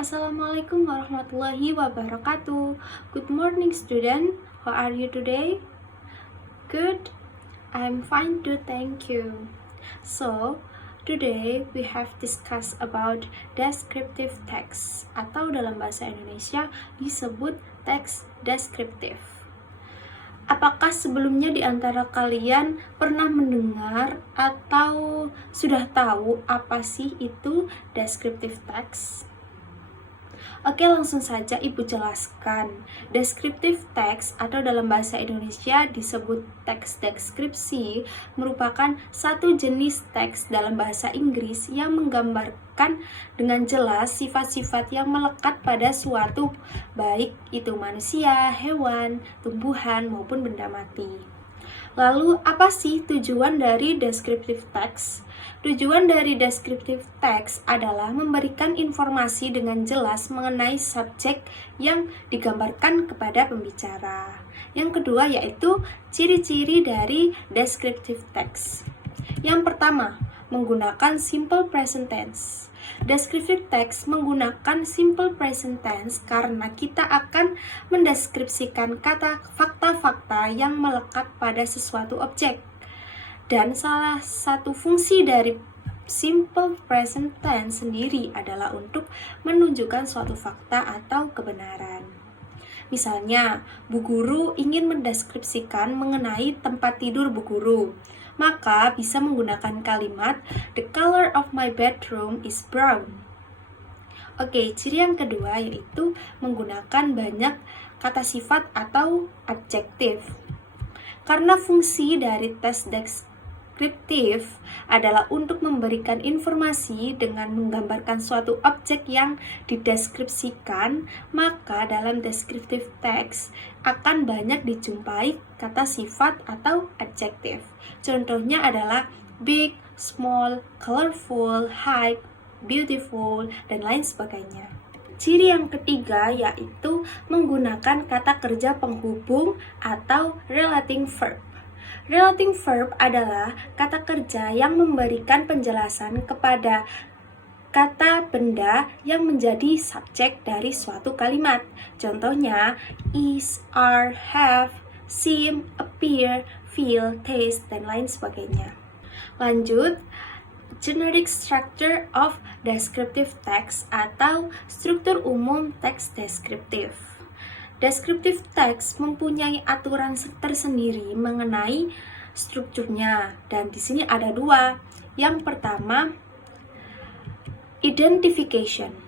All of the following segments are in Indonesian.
Assalamualaikum warahmatullahi wabarakatuh. Good morning, student. How are you today? Good. I'm fine too, thank you. So, today we have discussed about descriptive text atau dalam bahasa Indonesia disebut teks deskriptif. Apakah sebelumnya di antara kalian pernah mendengar atau sudah tahu apa sih itu descriptive text? Oke, langsung saja Ibu jelaskan. Descriptive text atau dalam bahasa Indonesia disebut teks deskripsi merupakan satu jenis teks dalam bahasa Inggris yang menggambarkan dengan jelas sifat-sifat yang melekat pada suatu, baik itu manusia, hewan, tumbuhan, maupun benda mati. Lalu, apa sih tujuan dari descriptive text? Tujuan dari descriptive text adalah memberikan informasi dengan jelas mengenai subjek yang digambarkan kepada pembicara. Yang kedua yaitu ciri-ciri dari descriptive text. Yang pertama, menggunakan simple present tense. Descriptive text menggunakan simple present tense karena kita akan mendeskripsikan fakta-fakta yang melekat pada sesuatu objek. Dan salah satu fungsi dari simple present tense sendiri adalah untuk menunjukkan suatu fakta atau kebenaran. Misalnya, Bu Guru ingin mendeskripsikan mengenai tempat tidur Bu Guru. Maka bisa menggunakan kalimat "The color of my bedroom is brown". Oke, ciri yang kedua yaitu menggunakan banyak kata sifat atau adjektif. Karena fungsi dari tes deskriptif adalah untuk memberikan informasi dengan menggambarkan suatu objek yang dideskripsikan, maka dalam descriptive text akan banyak dijumpai kata sifat atau adjektif. Contohnya adalah big, small, colorful, high, beautiful, dan lain sebagainya. Ciri yang ketiga yaitu menggunakan kata kerja penghubung atau relating verb. Relating verb adalah kata kerja yang memberikan penjelasan kepada kata benda yang menjadi subjek dari suatu kalimat. Contohnya is, are, have, seem, appear, feel, taste, dan lain sebagainya. Lanjut, generic structure of descriptive text atau struktur umum teks deskriptif. Descriptive text mempunyai aturan tersendiri mengenai strukturnya, dan di sini ada dua. Yang pertama, identification.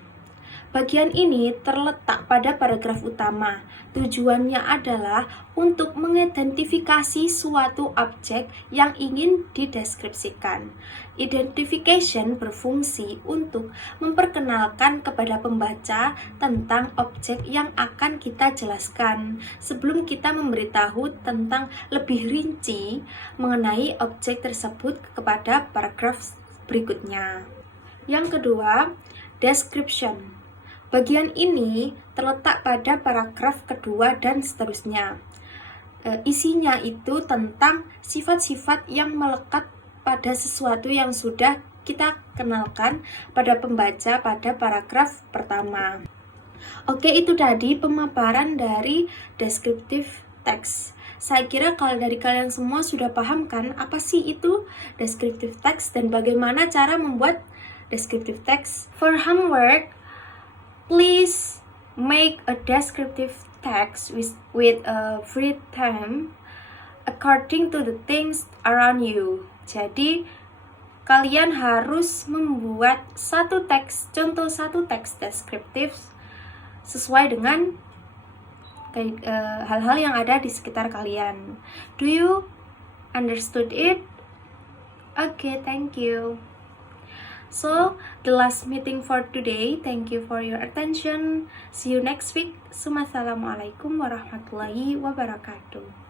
Bagian ini terletak pada paragraf utama. Tujuannya adalah untuk mengidentifikasi suatu objek yang ingin dideskripsikan. Identification berfungsi untuk memperkenalkan kepada pembaca tentang objek yang akan kita jelaskan sebelum kita memberitahu tentang lebih rinci mengenai objek tersebut kepada paragraf berikutnya. Yang kedua, description. Bagian ini terletak pada paragraf kedua dan seterusnya. Isinya itu tentang sifat-sifat yang melekat pada sesuatu yang sudah kita kenalkan pada pembaca pada paragraf pertama. Oke, itu tadi pemaparan dari descriptive text. Saya kira kalau dari kalian semua sudah paham kan apa sih itu descriptive text dan bagaimana cara membuat descriptive text. For homework, please make a descriptive text with a free time according to the things around you. Jadi, kalian harus membuat contoh satu teks deskriptif sesuai dengan hal-hal yang ada di sekitar kalian. Do you understood it? Okay, thank you. So, the last meeting for today. Thank you for your attention. See you next week. Assalamualaikum warahmatullahi wabarakatuh.